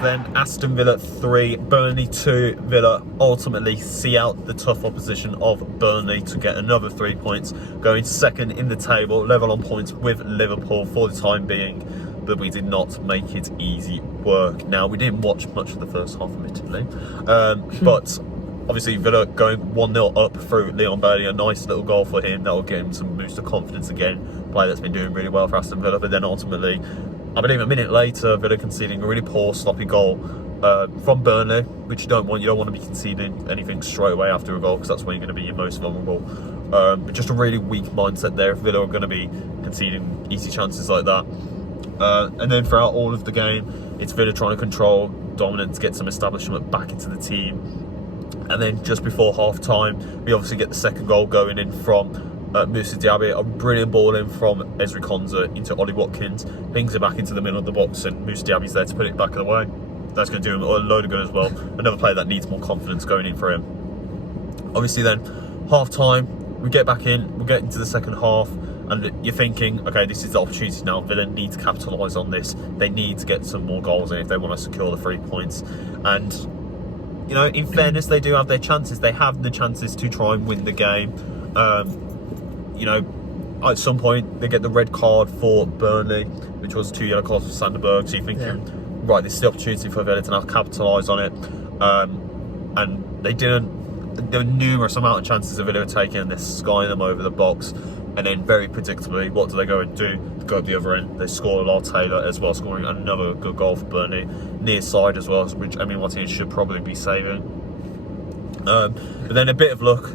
then. Aston Villa 3, Burnley 2. Villa ultimately see out the tough opposition of Burnley to get another 3 points, going second in the table, level on points with Liverpool for the time being. But we did not make it easy work. Now, we didn't watch much of the first half, admittedly. But obviously, Villa going 1-0 up through Leon Bailey. A nice little goal for him. That will give him some boost of confidence again. Player that's been doing really well for Aston Villa. But then ultimately, I believe a minute later, Villa conceding a really poor, sloppy goal from Burnley, which you don't want. You don't want to be conceding anything straight away after a goal, because that's when you're going to be your most vulnerable. But just a really weak mindset there if Villa are going to be conceding easy chances like that. And then throughout all of the game, it's Villa trying to control, dominance, get some establishment back into the team. And then just before half-time, we obviously get the second goal going in from Moussa Diaby. A brilliant ball in from Ezri Konsa into Ollie Watkins. Pings it back into the middle of the box, and Moussa Diaby's there to put it back away. That's going to do him a load of good as well. Another player that needs more confidence going in for him. Obviously then, half-time, we get back in, we get into the second half, and you're thinking, okay, this is the opportunity now. Villa need to capitalise on this. They need to get some more goals in if they want to secure the 3 points. And, you know, in fairness, they do have their chances. They have the chances to try and win the game. You know, at some point, they get the red card for Burnley, which was 2 yellow cards for Sanderberg. So you're thinking, right, this is the opportunity for Villa to now capitalise on it. And they didn't. There were numerous amount of chances of Villa taking, and they're skying them over the box. And then very predictably, what do they go and do? They go up the other end. They score Lyle Taylor as well, scoring another good goal for Burnley. Near side as well, which Martinez should probably be saving. But then a bit of luck.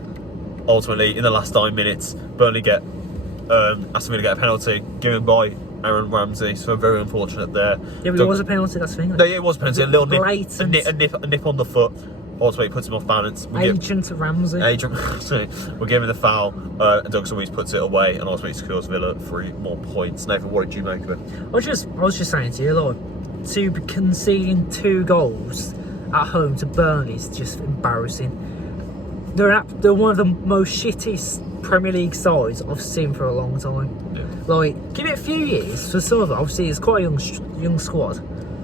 Ultimately, in the last 9 minutes, Burnley get Aston Villa get a penalty given by Aaron Ramsey. So very unfortunate there. Yeah, but it was a penalty. That's the thing. No, yeah, it was a penalty. A little nip on the foot. Ultimately puts him off balance. Agent Ramsey. We're giving the foul, and Douglas Luiz puts it away, and ultimately secures Villa 3 more points. Nathan, what did you make of it? I was just saying to you, like, to be conceding 2 goals at home to Burnley is just embarrassing. They're one of the most shittiest Premier League sides I've seen for a long time. Yeah. Like, give it a few years for some of them. Obviously, it's quite a young squad.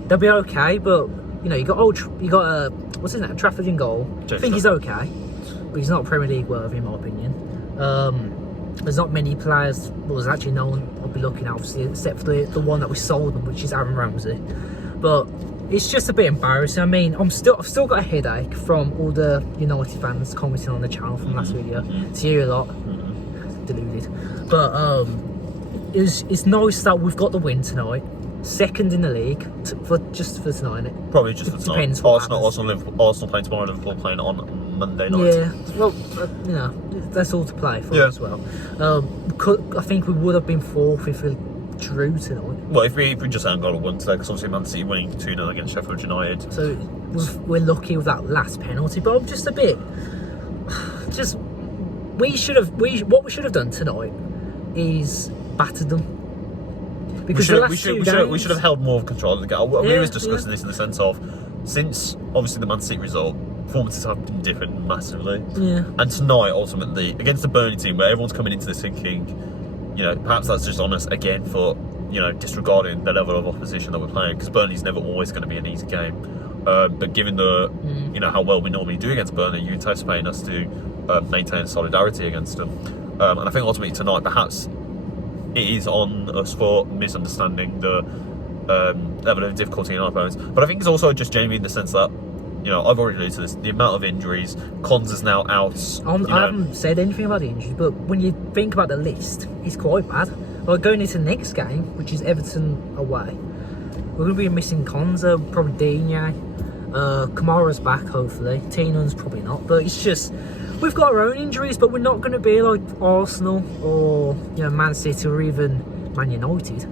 They'll be okay, but you know, you got what's his name? Trafford in goal. I think he's okay, but he's not Premier League worthy in my opinion. There's not many players. Well, there's actually no one I'll be looking at, obviously, except for the one that we sold them, which is Aaron Ramsey. But it's just a bit embarrassing. I mean, I've still got a headache from all the United fans commenting on the channel from last video. To you a lot, deluded. But it's nice that we've got the win tonight. Second in the league for tonight, innit? Probably just for tonight. Arsenal playing tomorrow, Liverpool playing on Monday night. Yeah, well, you know, that's all to play for as well. I think we would have been 4th if we drew tonight. Well, if we just hadn't got a 1 today, because obviously Man City winning 2-0 against Sheffield United. So we're lucky with that last penalty, but I'm just a bit. What we should have done tonight is battered them. Because we should have held more control of the game. We were discussing this in the sense of, since obviously the Man City result, performances have been different massively. Yeah. And tonight, ultimately, against the Burnley team, where everyone's coming into this thinking, you know, perhaps that's just on us again for, you know, disregarding the level of opposition that we're playing, because Burnley's never always going to be an easy game. But given the, you know, how well we normally do against Burnley, you're anticipating us to maintain solidarity against them. And I think ultimately tonight, perhaps it is on us for misunderstanding the level of difficulty in our opponents. But I think it's also just genuinely in the sense that, you know, I've already alluded to this, the amount of injuries. Konsa's now out. I haven't said anything about the injuries, but when you think about the list, it's quite bad. Like, going into the next game, which is Everton away, we're going to be missing Konsa, probably Digne. Kamara's back, hopefully. Teenan's probably not. But it's just, we've got our own injuries, but we're not going to be like Arsenal or, you know, Man City or even Man United,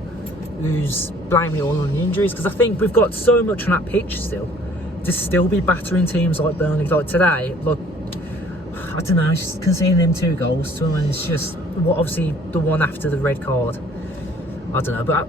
who's blaming it all on the injuries. Because I think we've got so much on that pitch still to still be battering teams like Burnley. Like today, look, I don't know, just conceding them 2 goals to them, and it's just, obviously the one after the red card, I don't know, but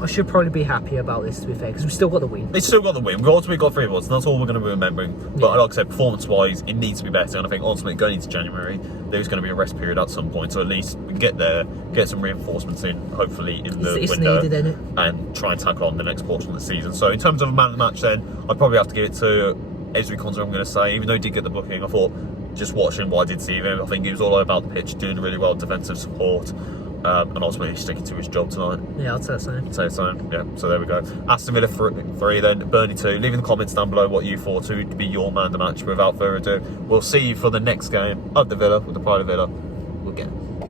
I should probably be happy about this, to be fair, because we've still got the win. It's still got the win. We've ultimately got 3 points, and that's all we're going to be remembering. But like I said, performance-wise, it needs to be better. And I think ultimately going into January, there's going to be a rest period at some point. So at least we get there, get some reinforcements in, hopefully in the window, needed, isn't it? and try and tackle on the next portion of the season. So in terms of a man of the match, then I'd probably have to give it to Ezri Konsa. I'm going to say, even though he did get the booking, I thought just watching what I did see of him, I think he was all about the pitch, doing really well, defensive support. And ultimately sticking to his job tonight. Yeah, I'd say the same. Say the same. Yeah, so there we go. Aston Villa 3 then, Burnley 2. Leave in the comments down below what you thought to be your man of the match. Without further ado, we'll see you for the next game of the Villa with the Pride of Villa. We'll get